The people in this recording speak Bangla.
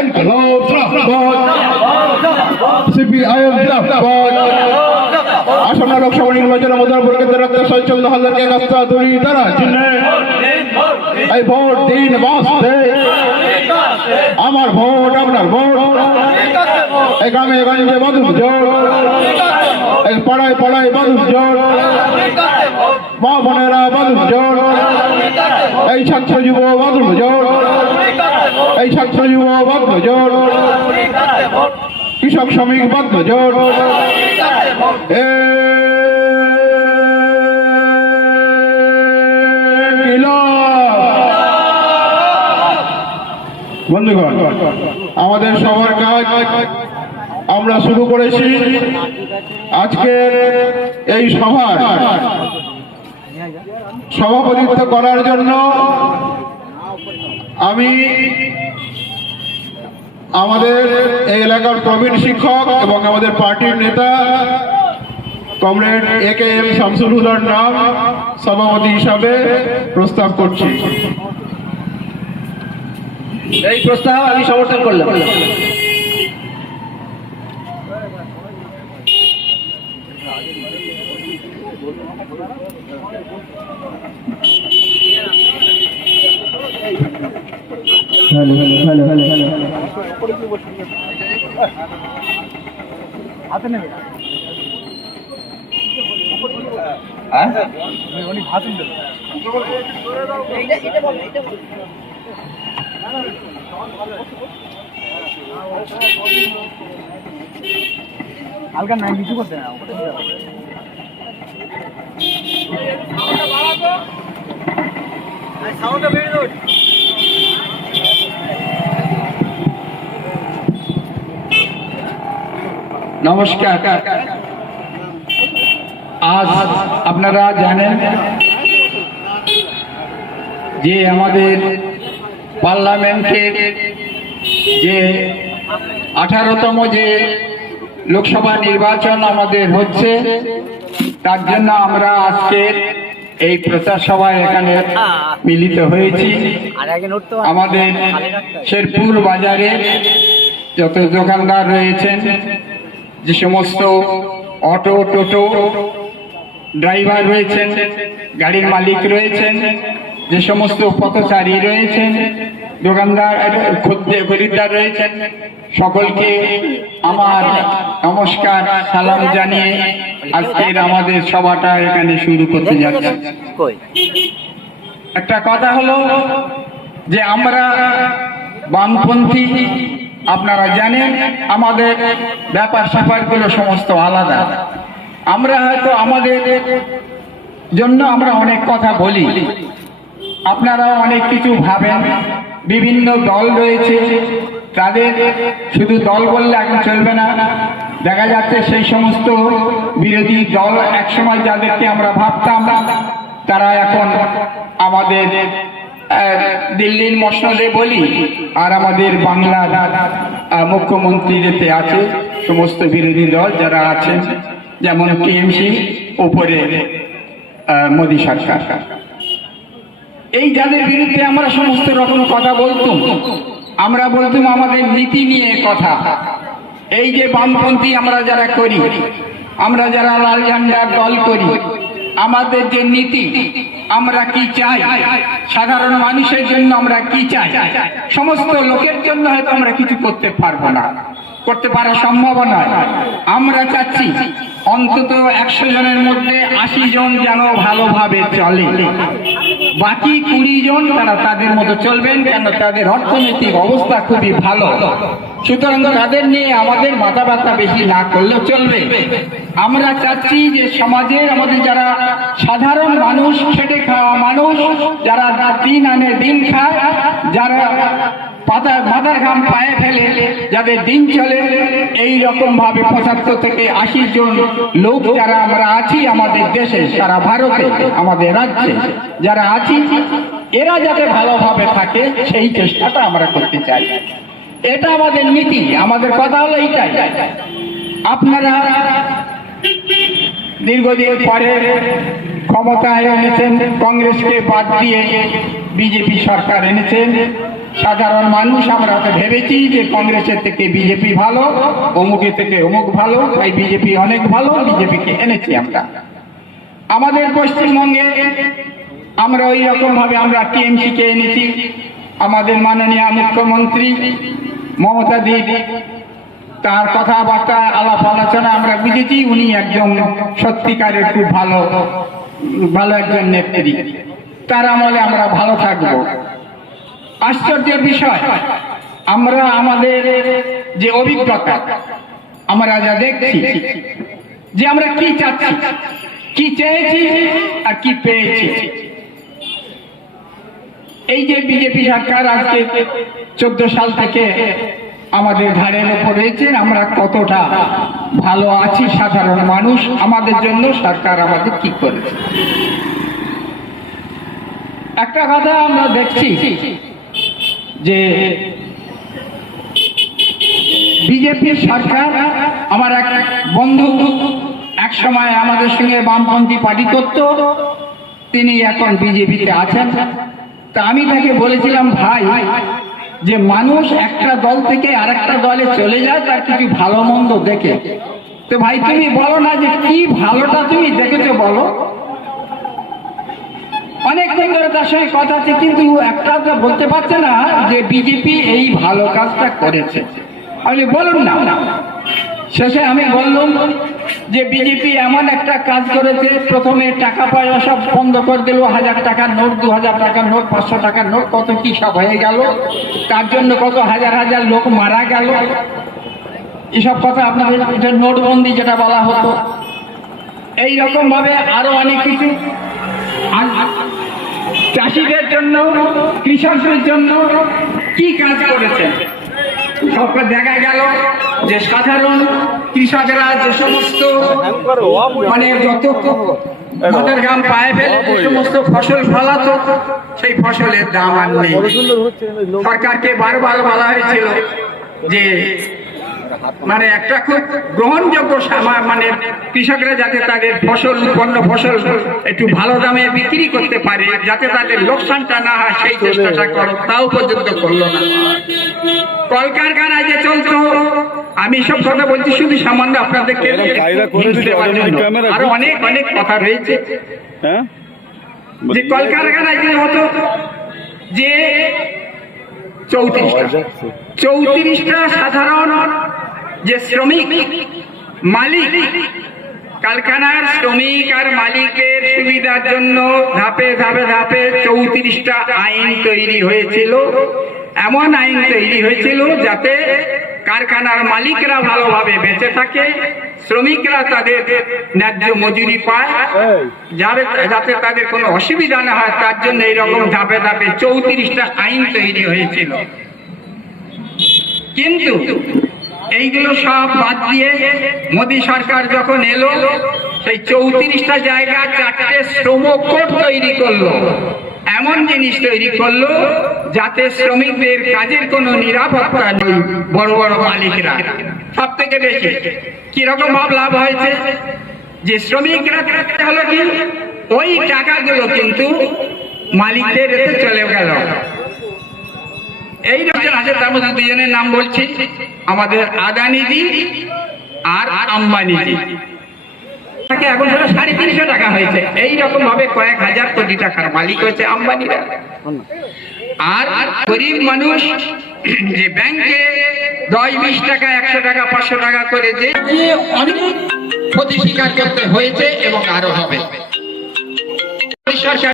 ইনকলাব জিন্দাবাদ সিপিআইএম জিন্দাবাদ আসন্ন লোকসভা নির্বাচনে মদনপুর কেন্দ্রের রক্ত চৌদ্দ হাজারকে রাস্তা দড়ি দ্বারা চিহ্নে। এই ভোট দিন বাঁচতে। আমার ভোট, আপনার ভোট। এই গ্রামে গঞ্জে বাদুর জোর এই পাড়ায় পাড়ায় বাদুর জোর মা বোনেরা বাদুর জোর এই ছাত্র যুব বাদুর জোর এই ছাত্র যুব বাদ্য জোর কৃষক শ্রমিক বাদ্য জোর বন্ধুগণ, আমাদের সবার কাজ আমরা শুরু করেছি আজকের এই সভার সভাপতিত্ব করার জন্য আমি আমাদের এই এলাকার প্রবীণ শিক্ষক এবং আমাদের পার্টির নেতা, comrade A K M Shamsul হুদার নাম সভাপতি হিসাবে প্রস্তাব করছি। এই প্রস্তাব আমি সমর্থন করলাম। হ্যালো হ্যালো হ্যালো হ্যালো হালকা নাই কিছু করতে না নমস্কার। আজ আপনারা জানেন যে আমাদের পার্লামেন্টের যে আঠারোতম যে লোকসভা নির্বাচন আমাদের হচ্ছে, তার জন্য আমরা আজকে এই প্রচার সভায় এখানে মিলিত হয়েছি। আমাদের শেরপুর বাজারে যত দোকানদার রয়েছেন যে সমস্ত অটো টোটো ড্রাইভার রয়েছেন গাড়ির মালিক রয়েছেন যে সমস্ত পথচারী রয়েছেন দোকানদার খরিদ্দার রয়েছেন সকলকে আমার নমস্কার সালাম জানিয়ে আজকের আমাদের সভাটা এখানে শুরু করতে যাচ্ছি। একটা কথা হলো যে আমরা বামপন্থী আপনারা জানেন, আমাদের ব্যাপার স্যাপারগুলো সমস্ত আলাদা। আমরা হয়তো আমাদের জন্য আমরা অনেক কথা বলি। আপনারা অনেক কিছু ভাবেন। বিভিন্ন দল রয়েছে। তাদের শুধু দল বললে এখন চলবে না। দেখা যাচ্ছে সেই সমস্ত বিরোধী দল একসময় যাদেরকে আমরা ভাবতাম, তারা এখন আমাদের দিল্লির মসনদে বলি আর আমাদের বাংলার আহ, মুখ্যমন্ত্রীতে আছে সমস্ত বিরোধী দল যারা আছেন যেমন টিএমসি আহ, মোদী সরকার। এই যাদের বিরুদ্ধে আমরা সমস্ত রকম কথা বলতুম। আমরা বলতুম আমাদের নীতি নিয়ে কথা। এই যে বামপন্থী আমরা যারা করি আমরা যারা লাল ঝান্ডার দল করি আমাদের যে নীতি, আমরা কি চাই? সাধারণ মানুষের জন্য আমরা কি চাই? সমস্ত লোকের জন্য হয়তো আমরা কিছু করতে পারব না। করতে পারা সম্ভব নয়। আমরা চাচ্ছি অন্তত একশো জনের মধ্যে আশি জন যেন ভালোভাবে চলে। বাকি কুড়ি জন তারা তাদের মতো চলবেন কেন? তাদের অর্থনৈতিক অবস্থা খুবই ভালো। সুতরাং তাদের নিয়ে আমাদের মাথা ব্যথা বেশি না করলেও চলবে। আমরা চাচ্ছি যে সমাজের আমাদের যারা সাধারণ মানুষ খেটে খাওয়া মানুষ, যারা দিন আনে দিন খায়, যারা পাতা মাথার ঘাম পায়ে ফেলে, যাদের দিন চলে, এই রকম ভাবে পঁচাত্তর থেকে আশি জন লোক যারা আমরা আছি আমাদের দেশে, সারা ভারতে, আমাদের রাজ্যে যারা আছি, এরা যাতে ভালোভাবে থাকে, সেই চেষ্টাটা আমরা করতে চাই। এটা আমাদের নীতি, আমাদের কথা হলো এইটাই। আপনারা দীর্ঘদিন পরে ক্ষমতায় এনেছেন, কংগ্রেসকে বাদ দিয়ে বিজেপি সরকার এনেছেন সাধারণ মানুষ, আমরা ভেবেছি যে কংগ্রেসের থেকে বিজেপি ভালো, অমুকের থেকে অমুক ভালো, তাই বিজেপি অনেক ভালো, বিজেপিকে এনেছি আমরা। আমাদের পশ্চিমবঙ্গে আমরা ওই রকম ভাবে আমরা টিএমসি কে এনেছি। আমাদের মাননীয় মুখ্যমন্ত্রী মমতা দিদি তার কথাবার্তা আলাপ আলোচনা আমরা বুঝেছি, উনি একজন সত্যিকারের খুব ভালো ভালো একজন নেত্রী। তার আমলে আমরা ভালো থাকব। আশ্চর্যের বিষয়, আমরা আমাদের যে অভিজ্ঞতা, আমরা যা দেখছি, যে আমরা কি চাচ্ছি, কি চেয়েছি আর কি পেয়েছি। এই যে বিজেপি সরকার আজকে চোদ্দ সাল থেকে আমাদের ঘাড়ের ওপর রয়েছে আমরা কতটা ভালো আছি সাধারণ মানুষ, আমাদের জন্য সরকার আমাদের কি করেছে? একটা কথা আমরা দেখছি যে বিজেপির সরকার আমার এক বন্ধু এক সময় আমাদের সঙ্গে বামপন্থী পার্টি করত, তিনি এখন বিজেপিতে আছেন। তা আমি তাকে বলেছিলাম, ভাই যে মানুষ একটা দল থেকে আরেকটা দলে চলে যায়, তার কিছু ভালো মন্দ দেখে। তো ভাই, তুমি বলো না যে কি ভালোটা তুমি দেখেছ, বলো। অনেকদিন ধরে তার সঙ্গে কথা আছে কিন্তু একটা তো বলতে পারছে না যে বিজেপি এই ভালো কাজটা করেছে। আমি বলুন না। শেষে আমি বললাম যে বিজেপি এমন একটা কাজ করেছে, প্রথমে টাকা পয়সা সব বন্ধ করে দিল, হাজার টাকার নোট, দু হাজার টাকার নোট, পাঁচশো টাকার নোট, কত কি সব হয়ে গেল। তার জন্য কত হাজার হাজার লোক মারা গেল। এসব কথা আপনাদের নোটবন্দি যেটা বলা হতো। এই রকম ভাবে আরও অনেক কিছু। চাষিদের জন্য, কৃষকদের জন্য কি কাজ করেছেন? সবকে দেখা গেল যে সাধারণ কৃষকরা যে সমস্ত মানে যত মাথার ঘাম পায়ে ফেলে যে সমস্ত ফসল ফলাতো, সেই ফসলের দাম আর নেই। সরকারকে বারবার বলা হয়েছিল যে মানে একটা খুব গ্রহণযোগ্য মানে কৃষকরা যাতে তাদের ফসল উৎপন্ন ফসল একটু ভালো দামে বিক্রি করতে পারে, যাতে তাদের লোকসানটা না হয়, সেই চেষ্টাটা করো, তাও পর্যন্ত করল না। কলকারখানায় যে চলতো আমি সব কথা বলছি শুধু সামান্য আপনাদেরকে আরও অনেক অনেক কথা রয়েছে। হ্যাঁ? যে কলকারখানায় যে হতো যে চৌত্রিশটা। চৌত্রিশটা সাধারণ যে শ্রমিক মালিক কারখানার শ্রমিক আর মালিকের সুবিধার জন্য ধাপে ধাপে ধাপে চৌত্রিশটা আইন তৈরি হয়েছিল। এমন আইন তৈরি হয়েছিল যাতে কারখানার মালিকরা ভালোভাবে বেঁচে থাকে শ্রমিকরা তাদের ন্যায্য মজুরি পায়। যাবে যাতে তাদের কোনো অসুবিধা না হয় তার জন্য এইরকম ধাপে ধাপে চৌত্রিশটা আইন তৈরি হয়েছিল। কিন্তু এইগুলো সব বাদ দিয়ে মোদী সরকার যখন এলো সেই চৌত্রিশটা জায়গা চারটে শ্রম কোড তৈরি করল। এমন জিনিস তৈরি করল যাতে শ্রমিকদের কাজের কোনো নিরাপত্তা নেই বড় বড় মালিকরা। সব থেকে বেশি কীরকম ভাব লাভ হয়েছে? যে শ্রমিকরা হলো কি? ওই টাকাগুলো কিন্তু মালিকদের এতে চলে গেল। এই দুজন আছে, তার মধ্যে দুজনের নাম বলছি। আমাদের আদানিজি আর আম্বানিজি। তাকে এখন ধরো সাড়ে তিনশো টাকা হয়েছে। এইরকম ভাবে কয়েক হাজার কোটি টাকার মালিক হয়েছে আম্বানিরা। আর গরিব মানুষ যে ব্যাংকে দশ বিশ টাকা, একশো টাকা, পাঁচশো টাকা করে যে অনেক ক্ষতি স্বীকার করতে হয়েছে এবং আরও হবে। সরকার